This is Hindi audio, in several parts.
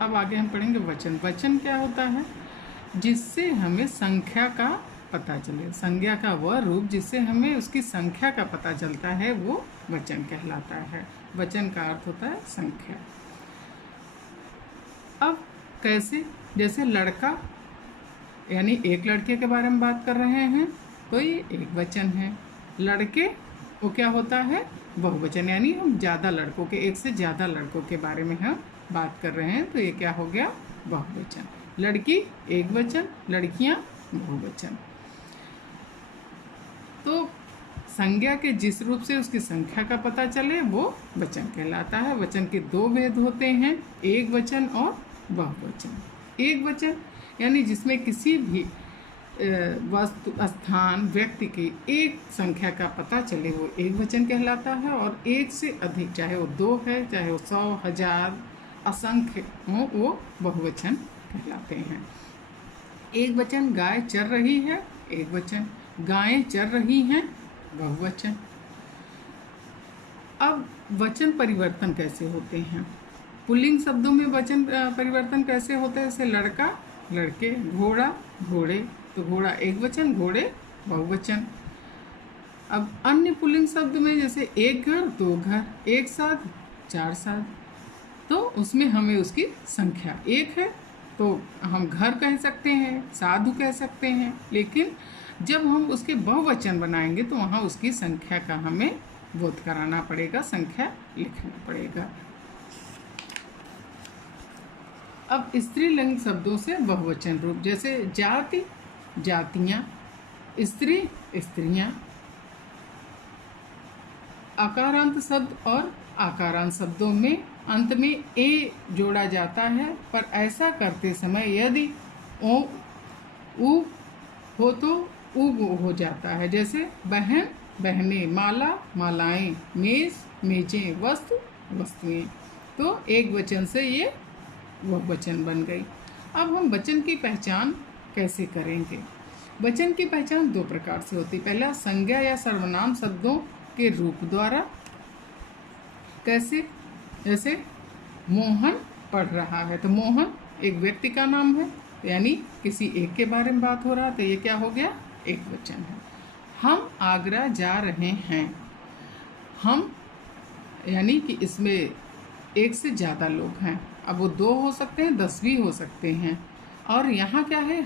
अब आगे हम पढ़ेंगे वचन। वचन क्या होता है? जिससे हमें संख्या का पता चले, संज्ञा का वह रूप जिससे हमें उसकी संख्या का पता चलता है, वो वचन कहलाता है। वचन का अर्थ होता है संख्या। अब कैसे? जैसे लड़का, यानी एक लड़के के बारे में बात कर रहे हैं तो ये एक वचन है। लड़के, वो क्या होता है? बहुवचन, यानी हम ज़्यादा लड़कों के, एक से ज़्यादा लड़कों के बारे में हम बात कर रहे हैं तो ये क्या हो गया? बहुवचन। लड़की एक वचन, लड़कियां बहुवचन। तो संज्ञा के जिस रूप से उसकी संख्या का पता चले वो वचन कहलाता है। वचन के दो भेद होते हैं, एक वचन और बहुवचन। एक वचन यानी जिसमें किसी भी वस्तु, स्थान, व्यक्ति की एक संख्या का पता चले वो एक वचन कहलाता है। और एक से अधिक, चाहे वो 2 है, चाहे वो 100, 1000, असंख्य हो, वो बहुवचन कहलाते हैं। एक वचन, गाय चर रही है, एक वचन। गायें चर रही हैं, बहुवचन। अब वचन परिवर्तन कैसे होते हैं? पुल्लिंग शब्दों में वचन परिवर्तन कैसे होता है? जैसे लड़का, लड़के, घोड़ा, घोड़े। तो घोड़ा एक वचन, घोड़े बहुवचन। अब अन्य पुल्लिंग शब्द में जैसे एक घर, 2 घर, एक साथ, 4 साथ, तो उसमें हमें उसकी संख्या एक है तो हम घर कह सकते हैं, साधु कह सकते हैं। लेकिन जब हम उसके बहुवचन बनाएंगे तो वहाँ उसकी संख्या का हमें बोध कराना पड़ेगा, संख्या लिखना पड़ेगा। अब स्त्रीलिंग शब्दों से बहुवचन रूप, जैसे जाति, जातियाँ, स्त्री, स्त्रियाँ। आकारांत शब्द और आकारांत शब्दों में अंत में ए जोड़ा जाता है, पर ऐसा करते समय यदि ओ उ हो तो उग हो जाता है। जैसे बहन, बहनें, माला, मालाएं, मेज, मेजें, वस्तु, वस्तुएं। तो एक वचन से ये वह वचन बन गई। अब हम वचन की पहचान कैसे करेंगे? वचन की पहचान 2 प्रकार से होती है। पहला, संज्ञा या सर्वनाम शब्दों के रूप द्वारा। कैसे? जैसे मोहन पढ़ रहा है, तो मोहन एक व्यक्ति का नाम है, यानी किसी एक के बारे में बात हो रहा है, तो ये क्या हो गया? एक वचन है। हम आगरा जा रहे हैं, हम यानी कि इसमें एक से ज़्यादा लोग हैं। अब वो 2 हो सकते हैं, 10 भी हो सकते हैं। और यहाँ क्या है?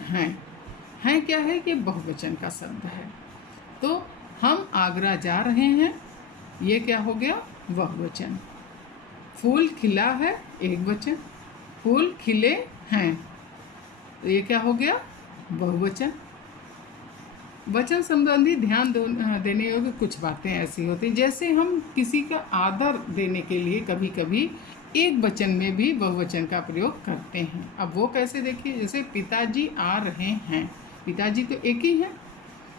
हैं क्या है? कि बहुवचन का शब्द है। तो हम आगरा जा रहे हैं, ये क्या हो गया? बहुवचन। फूल खिला है, एक वचन। फूल खिले हैं, तो ये क्या हो गया? बहुवचन। वचन संबंधी ध्यान देने योग्य कुछ बातें ऐसी होती हैं, जैसे हम किसी का आदर देने के लिए कभी कभी एक वचन में भी बहुवचन का प्रयोग करते हैं। अब वो कैसे? देखिए, जैसे पिताजी आ रहे हैं, पिताजी तो एक ही है,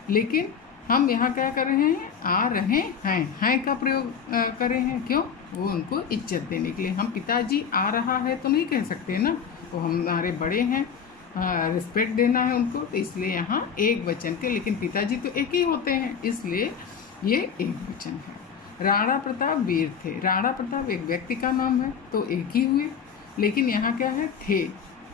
लेकिन हम यहाँ क्या कर रहे हैं? आ रहे हैं का प्रयोग कर रहे हैं। क्यों? वो उनको इज्जत देने के लिए। हम पिताजी आ रहा है तो नहीं कह सकते ना, वो हमारे बड़े हैं, रिस्पेक्ट देना है उनको, तो इसलिए यहाँ एक वचन के, लेकिन पिताजी तो एक ही होते हैं, इसलिए ये एक वचन है। राणा प्रताप वीर थे, राणा प्रताप एक व्यक्ति का नाम है तो एक ही हुए, लेकिन यहाँ क्या है? थे,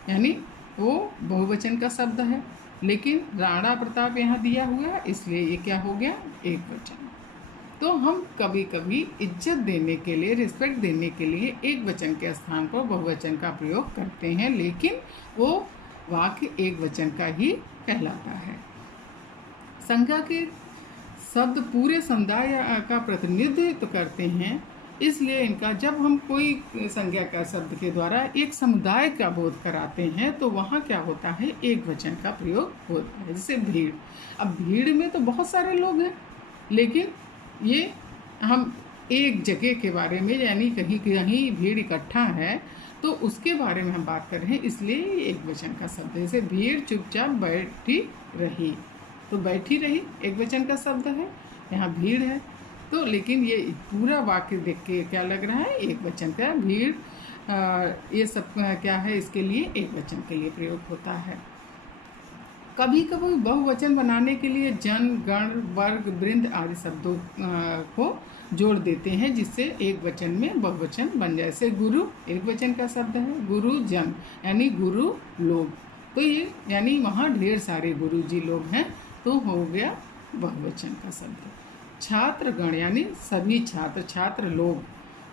यानी वो बहुवचन का शब्द है, लेकिन राणा प्रताप यहाँ दिया हुआ है, इसलिए ये क्या हो गया? एक वचन। तो हम कभी कभी इज्जत देने के लिए, रिस्पेक्ट देने के लिए एक वचन के स्थान पर बहुवचन का प्रयोग करते हैं, लेकिन वो वाक्य एक वचन का ही कहलाता है। संज्ञा के शब्द पूरे समुदाय का प्रतिनिधित्व करते हैं, इसलिए इनका जब हम कोई संज्ञा का शब्द के द्वारा एक समुदाय का बोध कराते हैं तो वहाँ क्या होता है? एक वचन का प्रयोग होता है। जैसे भीड़, अब भीड़ में तो बहुत सारे लोग हैं, लेकिन ये हम एक जगह के बारे में, यानी कहीं कहीं भीड़ इकट्ठा है तो उसके बारे में हम बात कर रहे हैं, इसलिए ये एक वचन का शब्द है। जैसे भीड़ चुपचाप बैठी रही, तो बैठी रही एक वचन का शब्द है, यहाँ भीड़ है तो, लेकिन ये पूरा वाक्य देख के क्या लग रहा है? एक वचन का। भीड़ ये सब क्या है? इसके लिए एक वचन के लिए प्रयोग होता है। कभी कभी बहुवचन बनाने के लिए जन, गण, वर्ग, वृंद आदि शब्दों को जोड़ देते हैं, जिससे एक वचन में बहुवचन बन जाए। जैसे गुरु एक वचन का शब्द है, गुरु जन यानी गुरु लोग, तो ये यानी वहाँ ढेर सारे गुरु जी लोग हैं, तो हो गया बहुवचन का शब्द। छात्र गण यानी सभी छात्र, छात्र लोग।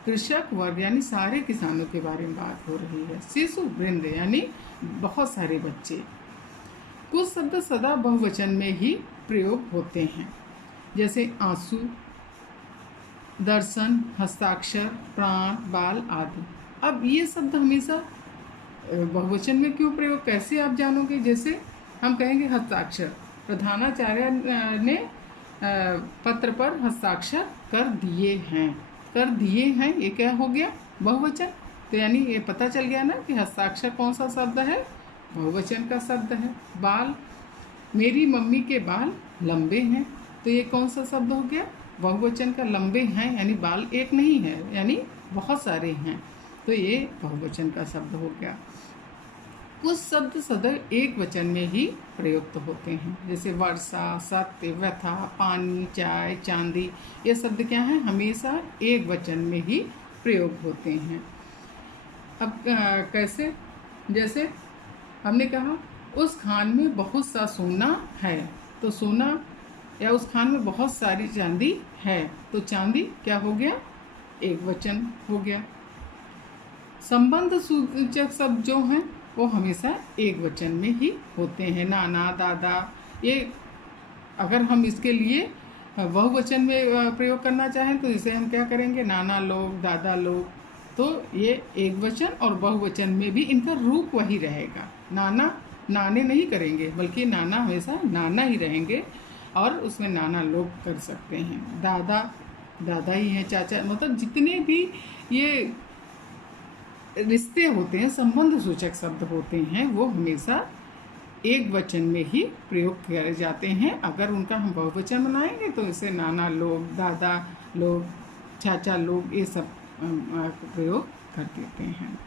कृषक वर्ग यानी सारे किसानों के बारे में बात हो रही है। शिशु वृंद यानी बहुत सारे बच्चे। कुछ शब्द सदा बहुवचन में ही प्रयोग होते हैं, जैसे आंसू, दर्शन, हस्ताक्षर, प्राण, बाल आदि। अब ये शब्द हमेशा बहुवचन में क्यों प्रयोग, कैसे आप जानोगे? जैसे हम कहेंगे हस्ताक्षर, प्रधानाचार्य ने पत्र पर हस्ताक्षर कर दिए हैं। कर दिए हैं ये क्या हो गया? बहुवचन। तो यानी ये पता चल गया ना कि हस्ताक्षर कौन सा शब्द है? बहुवचन का शब्द है। बाल, मेरी मम्मी के बाल लंबे हैं, तो ये कौन सा शब्द हो गया? बहुवचन का। लंबे हैं यानी बाल एक नहीं है, यानी बहुत सारे हैं, तो ये बहुवचन का शब्द हो गया। कुछ शब्द सदैव एक वचन में ही प्रयुक्त होते हैं, जैसे वर्षा, सत्य, व्यथा, पानी, चाय, चांदी। ये शब्द क्या है? हमेशा एक वचन में ही प्रयोग होते हैं। अब कैसे? जैसे हमने कहा उस खान में बहुत सा सोना है, तो सोना, या उस खान में बहुत सारी चांदी है, तो चांदी क्या हो गया? एक वचन हो गया। संबंध सूचक शब्द जो हैं वो हमेशा एक वचन में ही होते हैं। नाना, दादा, ये अगर हम इसके लिए बहुवचन में प्रयोग करना चाहें तो इसे हम क्या करेंगे? नाना लोग, दादा लोग, तो ये एक वचन और बहुवचन में भी इनका रूप वही रहेगा। नाना, नाने नहीं करेंगे, बल्कि नाना हमेशा नाना ही रहेंगे, और उसमें नाना लोग कर सकते हैं। दादा, दादा ही हैं। चाचा, मतलब जितने भी ये रिश्ते होते हैं, संबंध सूचक शब्द होते हैं, वो हमेशा एक वचन में ही प्रयोग करे जाते हैं। अगर उनका हम बहुवचन बनाएंगे तो इसे नाना लोग, दादा लोग, चाचा लोग, ये सब प्रयोग कर देते हैं।